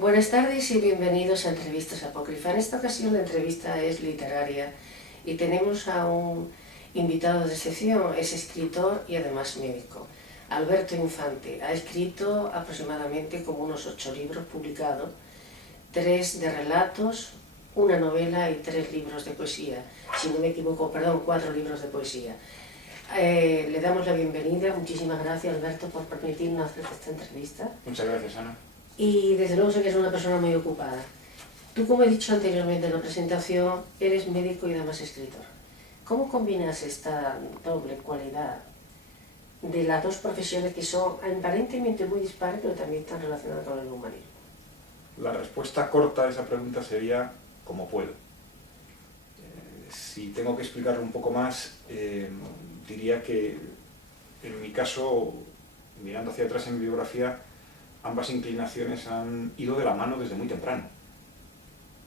Buenas tardes y bienvenidos a Entrevistas Apócrifa. En esta ocasión la entrevista es literaria y tenemos a un invitado de excepción, es escritor y además médico. Alberto Infante ha escrito aproximadamente como unos 8 libros publicados, 3 de relatos, una novela y 3 libros de poesía. Si no me equivoco, perdón, 4 libros de poesía. Le damos la bienvenida. Muchísimas gracias, Alberto, por permitirnos hacer esta entrevista. Muchas gracias, Ana. Y desde luego sé que es una persona muy ocupada. Tú, como he dicho anteriormente en la presentación, eres médico y además escritor. ¿Cómo combinas esta doble cualidad de las dos profesiones que son aparentemente muy dispares, pero también están relacionadas con el humanismo? La respuesta corta a esa pregunta sería como puedo. Si tengo que explicarlo un poco más, diría que en mi caso, mirando hacia atrás en mi biografía, ambas inclinaciones han ido de la mano desde muy temprano.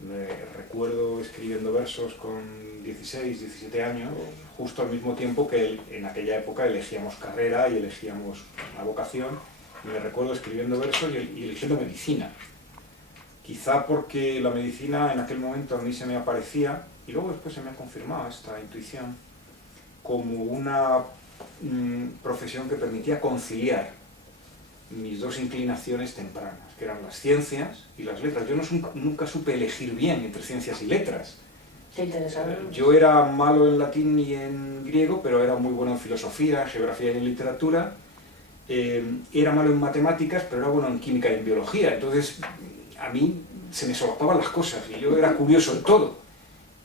Me recuerdo escribiendo versos con 16, 17 años, justo al mismo tiempo que en aquella época elegíamos carrera y elegíamos una vocación. Me recuerdo escribiendo versos y eligiendo medicina. Quizá porque la medicina en aquel momento a mí se me aparecía, y luego después se me ha confirmado esta intuición, como una profesión que permitía conciliar mis dos inclinaciones tempranas, que eran las ciencias y las letras. Yo nunca supe elegir bien entre ciencias y letras. ¿Te interesaba? Yo era malo en latín y en griego, pero era muy bueno en filosofía, en geografía y en literatura. Era malo en matemáticas, pero era bueno en química y en biología. Entonces, a mí se me solapaban las cosas y yo era curioso en todo.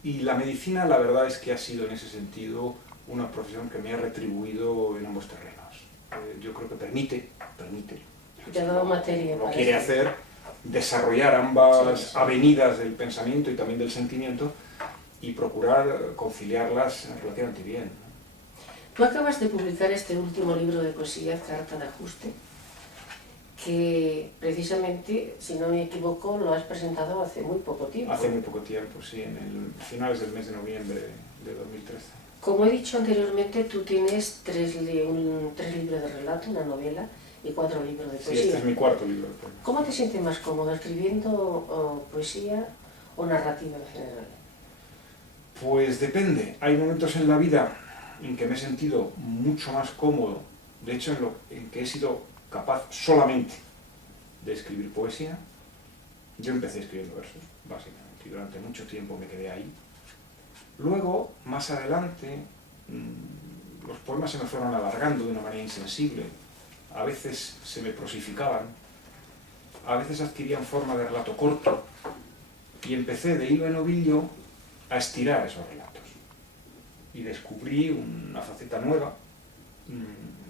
Y la medicina, la verdad es que ha sido en ese sentido una profesión que me ha retribuido en ambos terrenos. Yo creo que permite, te ha dado materia, lo quiere hacer, desarrollar ambas avenidas del pensamiento y también del sentimiento y procurar conciliarlas relativamente bien. Tú acabas de publicar este último libro de poesía, Carta de Ajuste, que precisamente, si no me equivoco, lo has presentado hace muy poco tiempo. Hace muy poco tiempo, sí, finales del mes de noviembre de 2013. Como he dicho anteriormente, tú tienes 3 libros de relato, una novela y 4 libros de poesía. Sí, este es mi 4º libro de poesía. ¿Cómo te sientes más cómodo, escribiendo poesía o narrativa en general? Pues depende. Hay momentos en la vida en que me he sentido mucho más cómodo, de hecho en que he sido capaz solamente de escribir poesía. Yo empecé escribiendo versos, básicamente, y durante mucho tiempo me quedé ahí. Luego, más adelante, los poemas se me fueron alargando de una manera insensible. A veces se me prosificaban, a veces adquirían forma de relato corto, y empecé de hilo en ovillo a estirar esos relatos. Y descubrí una faceta nueva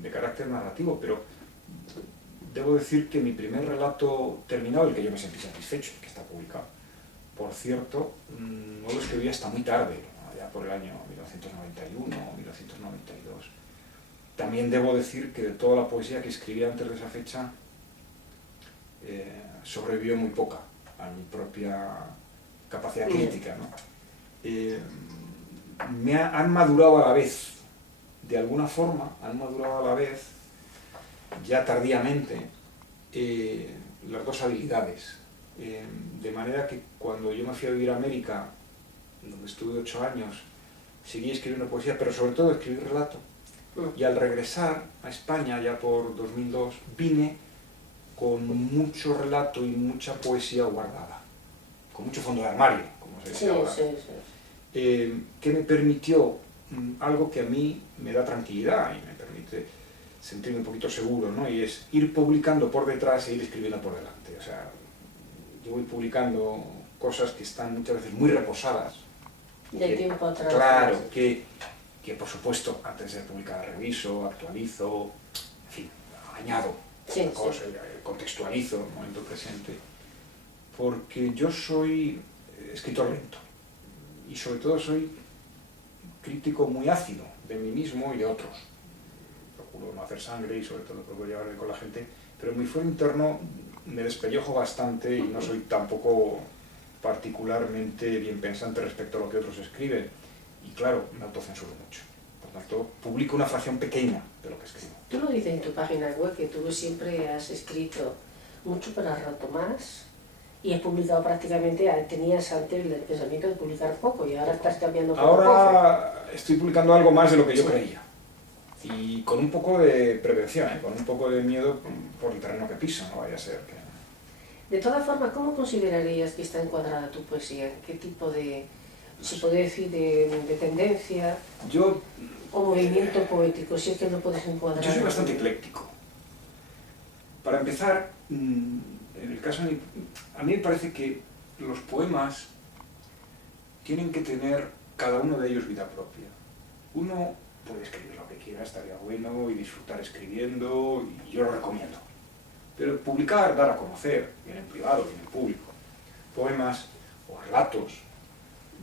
de carácter narrativo, pero debo decir que mi primer relato terminado, el que yo me sentí satisfecho, que está publicado, por cierto, no lo escribí hasta muy tarde, allá por el año 1991 o 1992. También debo decir que de toda la poesía que escribí antes de esa fecha, sobrevivió muy poca a mi propia capacidad crítica, ¿no? Han madurado a la vez, de alguna forma, han madurado a la vez, ya tardíamente, las dos habilidades. De manera que cuando yo me fui a vivir a América, donde estuve 8 años, seguí escribiendo poesía, pero sobre todo escribí relato. Y al regresar a España, ya por 2002, vine con mucho relato y mucha poesía guardada, con mucho fondo de armario, como se dice ahora. Que me permitió algo que a mí me da tranquilidad y me permite sentirme un poquito seguro, ¿no? Y es ir publicando por detrás e ir escribiendo por delante. O sea, yo voy publicando cosas que están muchas veces muy reposadas. De tiempo atrás. Claro, que por supuesto antes de publicar reviso, actualizo, en fin, añado cosas, contextualizo el momento presente, porque yo soy escritor lento y sobre todo soy crítico muy ácido de mí mismo y de otros. Procuro no hacer sangre y sobre todo procuro llevarme con la gente, pero en mi fuero interno me despellejo bastante y no soy tampoco particularmente bien pensante respecto a lo que otros escriben. Y claro, me autocensuro mucho. Por tanto, publico una fracción pequeña de lo que escribo. Tú lo dices en tu página web, que tú siempre has escrito mucho para Rato Más, Y has publicado prácticamente, tenías antes el pensamiento de publicar poco y ahora estás cambiando poco a poco. Ahora estoy publicando algo más de lo que yo Sí. creía. Y con un poco de prevención, con un poco de miedo por el terreno que piso, no vaya a ser que... De todas formas, ¿cómo considerarías que está encuadrada tu poesía? ¿Qué tipo de, se puede decir, de tendencia Yo, o movimiento poético? Si es que lo puedes encuadrar. yo soy bastante ecléctico. Para empezar, en el caso de a mí me parece que los poemas tienen que tener cada uno de ellos vida propia. Uno puede escribir lo que quiera, estaría bueno, y disfrutar escribiendo, y yo lo recomiendo. Pero publicar, dar a conocer, bien en privado, bien en público, poemas o relatos,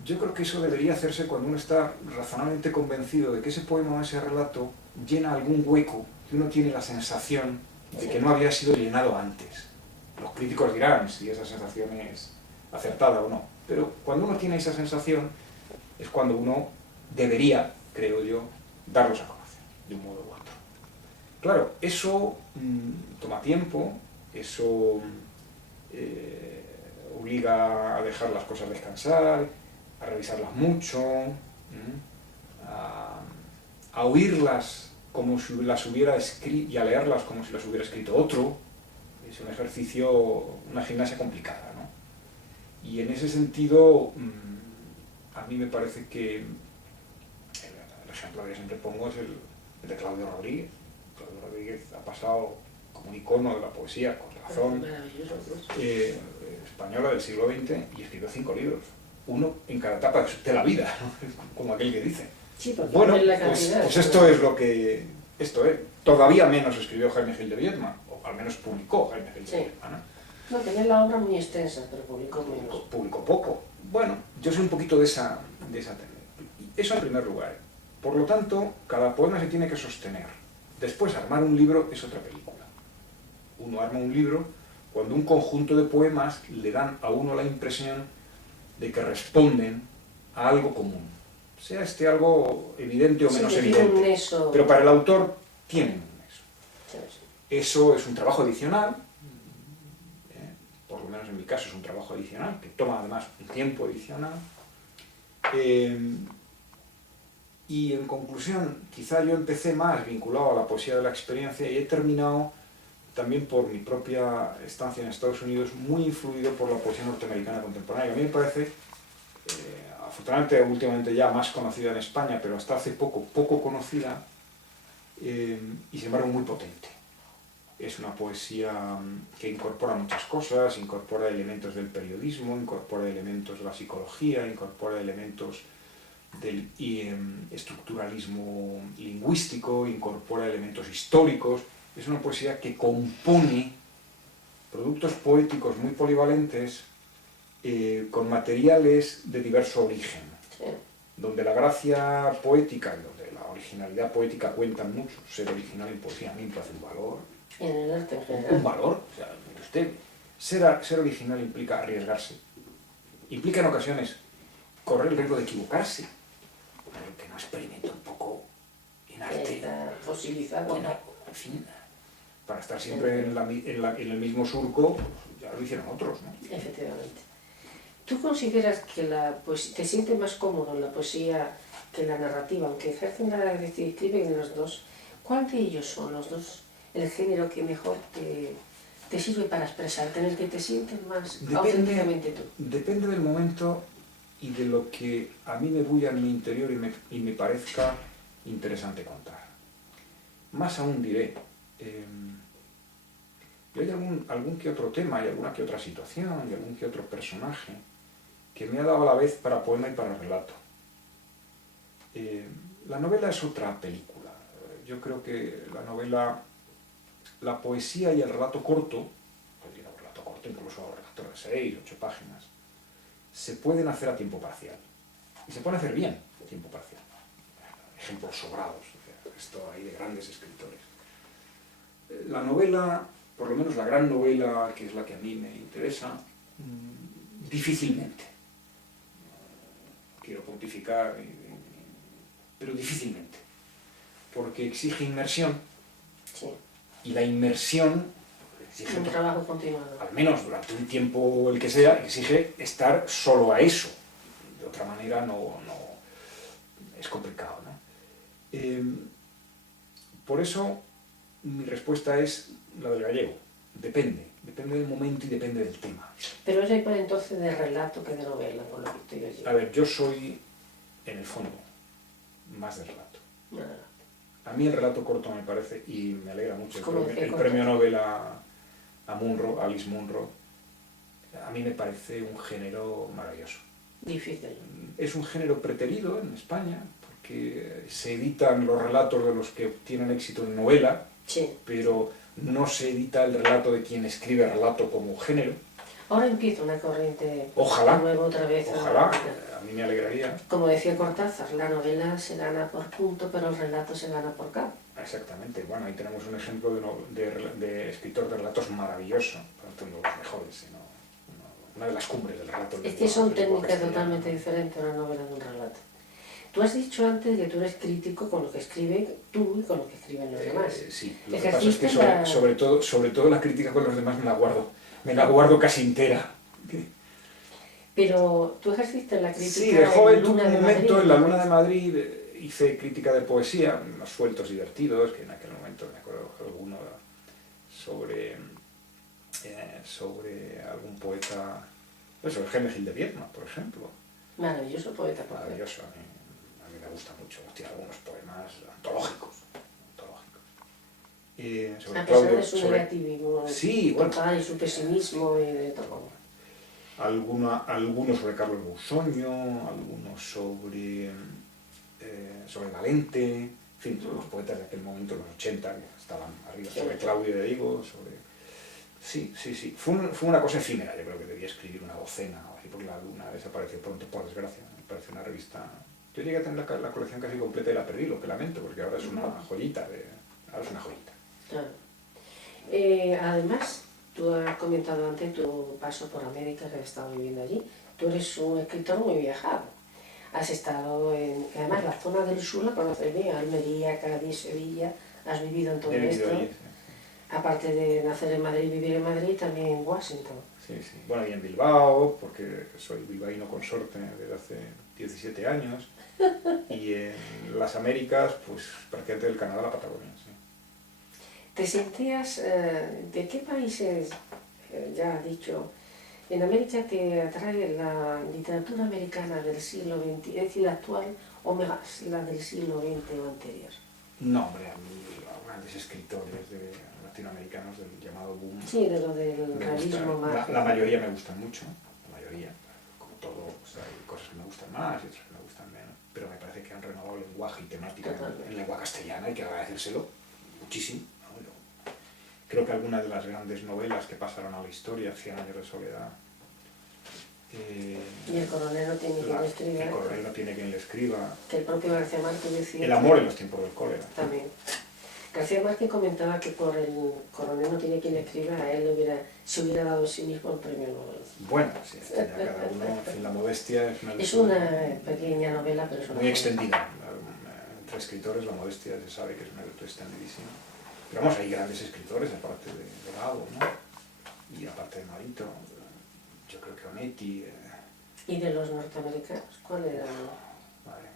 yo creo que eso debería hacerse cuando uno está razonablemente convencido de que ese poema o ese relato llena algún hueco que uno tiene la sensación de que no había sido llenado antes. Los críticos dirán si esa sensación es acertada o no, pero cuando uno tiene esa sensación es cuando uno debería, creo yo, darlos a conocer, de un modo u otro. Claro, eso toma tiempo, eso obliga a dejar las cosas descansar, a revisarlas mucho, a oírlas como si las hubiera escrito y a leerlas como si las hubiera escrito otro. Es un ejercicio, una gimnasia complicada, ¿no? Y en ese sentido, a mí me parece que el ejemplo que siempre pongo es el de Claudio Rodríguez. Claudio Rodríguez ha pasado como un icono de la poesía, con razón, española del siglo XX, y escribió 5 libros, uno en cada etapa de la vida, como aquel que dice. Sí, bueno, la pues esto es lo que esto es. Todavía menos escribió Jaime Gil de Viedma, o al menos publicó Jaime Gil de Viedma, ¿no? No, tenía la obra muy extensa, pero publicó menos. Publicó poco. Bueno, yo soy un poquito de esa tendencia. Eso en primer lugar. Por lo tanto, cada poema se tiene que sostener. Después, armar un libro es otra película. Uno arma un libro cuando un conjunto de poemas le dan a uno la impresión de que responden a algo común. Sea este algo evidente o menos evidente. Pero para el autor tienen un nexo. Eso es un trabajo adicional, por lo menos en mi caso es un trabajo adicional, que toma además un tiempo adicional. Y en conclusión, quizá yo empecé más vinculado a la poesía de la experiencia y he terminado también por mi propia estancia en Estados Unidos muy influido por la poesía norteamericana contemporánea. A mí me parece, afortunadamente últimamente ya más conocida en España, pero hasta hace poco conocida, y sin embargo muy potente. Es una poesía que incorpora muchas cosas, incorpora elementos del periodismo, incorpora elementos de la psicología, incorpora elementos del estructuralismo lingüístico, incorpora elementos históricos. Es una poesía que compone productos poéticos muy polivalentes con materiales de diverso origen, donde la gracia poética y donde la originalidad poética cuentan mucho. Ser original en poesía a mí me parece un valor. En el arte en general. Un valor. O sea, usted, ser original implica arriesgarse. Implica en ocasiones correr el riesgo de equivocarse. Que no experimente un poco en arte. Está fosilizado. Bueno, en fin, para estar siempre en el mismo surco, ya lo hicieron otros, ¿no? Efectivamente. ¿Tú consideras que te sientes más cómodo en la poesía que en la narrativa? Aunque ejercen escriben en los dos, ¿cuál de ellos son los dos el género que mejor te sirve para expresarte, en el que te sientes más auténticamente tú? Depende del momento y de lo que a mí me bulla en mi interior y me parezca interesante contar. Más aún diré, hay algún que otro tema, y alguna que otra situación, y algún que otro personaje que me ha dado a la vez para poema y para relato. La novela es otra película. Yo creo que la poesía y el relato corto, incluso relatos de 6, 8 páginas, se pueden hacer a tiempo parcial. Y se pueden hacer bien a tiempo parcial. Ejemplos sobrados, esto hay de grandes escritores. La novela, por lo menos la gran novela, que es la que a mí me interesa, difícilmente. Quiero pontificar, pero difícilmente. Porque exige inmersión. Sí. Y la inmersión exige un trabajo continuado. al menos durante un tiempo el que sea, exige estar solo a eso. De otra manera no es complicado, ¿no? Por eso mi respuesta es la del gallego. Depende del momento y depende del tema. Pero es para entonces de relato que de novela, por lo que estoy oyendo. A ver, yo soy, en el fondo, más de relato. Nada. A mí el relato corto me parece, y me alegra mucho, ¿Cómo de qué el corto? premio Nobel a Munro, a Alice Munro, a mí me parece un género maravilloso. Difícil. Es un género preterido en España, porque se editan los relatos de los que tienen éxito en novela, Sí. pero no se edita el relato de quien escribe relato como género. Ahora empieza una corriente Ojalá, nueva otra vez. ojalá, a mí me alegraría. Como decía Cortázar, la novela se gana por punto, pero el relato se gana por K. Exactamente, bueno, ahí tenemos un ejemplo de escritor de relatos maravilloso, uno de los mejores, sino una de las cumbres del relato. Es que son técnicas totalmente diferentes una novela de un relato. Tú has dicho antes que tú eres crítico con lo que escriben tú y con lo que escriben los demás. Sí, lo que pasa es que sobre todo la crítica con los demás me la guardo casi entera. Pero tú ejerciste la crítica. Sí, de joven tuve Luna un de momento Madrid. en la Luna de Madrid, hice crítica de poesía, unos sueltos divertidos, que en aquel momento me acuerdo alguno sobre algún poeta, pues sobre Jaime Gil de Viedma, por ejemplo. Maravilloso poeta, por cierto. Maravilloso, a mí me gusta mucho, tiene algunos poemas antológicos. Sobre A pesar Claudio, de su negativismo, sí, bueno, total, y su pesimismo y de todo. algunos sobre Carlos Bussoño, algunos sobre Valente, en fin, sobre los poetas de aquel momento, los 80, que estaban arriba, sobre Claudio de Digo, sobre... Sí. Fue una cosa efímera, yo creo que debía escribir una docena, o así, porque la Luna desapareció pronto, por desgracia. Me pareció una revista... Yo llegué a tener la colección casi completa y la perdí, lo que lamento, porque ahora es una joyita. Claro. Además, tú has comentado antes tu paso por América, que has estado viviendo allí. Tú eres un escritor muy viajado. Has estado en... Además, la zona del sur la conoces bien, Almería, Cádiz, Sevilla. Has vivido en todo esto. Allí, sí. Aparte de nacer en Madrid y vivir en Madrid, también en Washington. Sí. Bueno, y en Bilbao, porque soy bilbaíno consorte desde hace 17 años. Y en las Américas, pues prácticamente del Canadá a la Patagonia, sí. ¿Te sentías, de qué países, ya has dicho, en América te atrae la literatura americana del siglo XX, es decir, la actual, o más la del siglo XX o anterior? No, hombre, a mí los grandes escritores latinoamericanos del llamado boom... Sí, de lo del realismo más... La mayoría me gustan mucho, la mayoría, como todo, pues hay cosas que me gustan más y otras que me gustan menos, pero me parece que han renovado el lenguaje y temática en lengua castellana, hay que agradecérselo muchísimo. Creo que algunas de las grandes novelas que pasaron a la historia, 100 años de soledad... y el coronel no tiene quien le escriba. El coronel no tiene quien le escriba. Que el propio García Márquez decía... El amor en los tiempos del cólera. También. García Márquez comentaba que por el coronel no tiene quien le escriba, a él se hubiera dado a sí mismo el premio Nobel. Bueno, sí, ya cada uno, en fin, la modestia es una pequeña novela, pero es una muy extendida. Entre escritores la modestia se sabe que es una virtud extendidísima. Pero vamos, hay grandes escritores, aparte de Gabo, ¿no? Y aparte de Marito, yo creo que Onetti... ¿Y de los norteamericanos? ¿Cuál era? Madre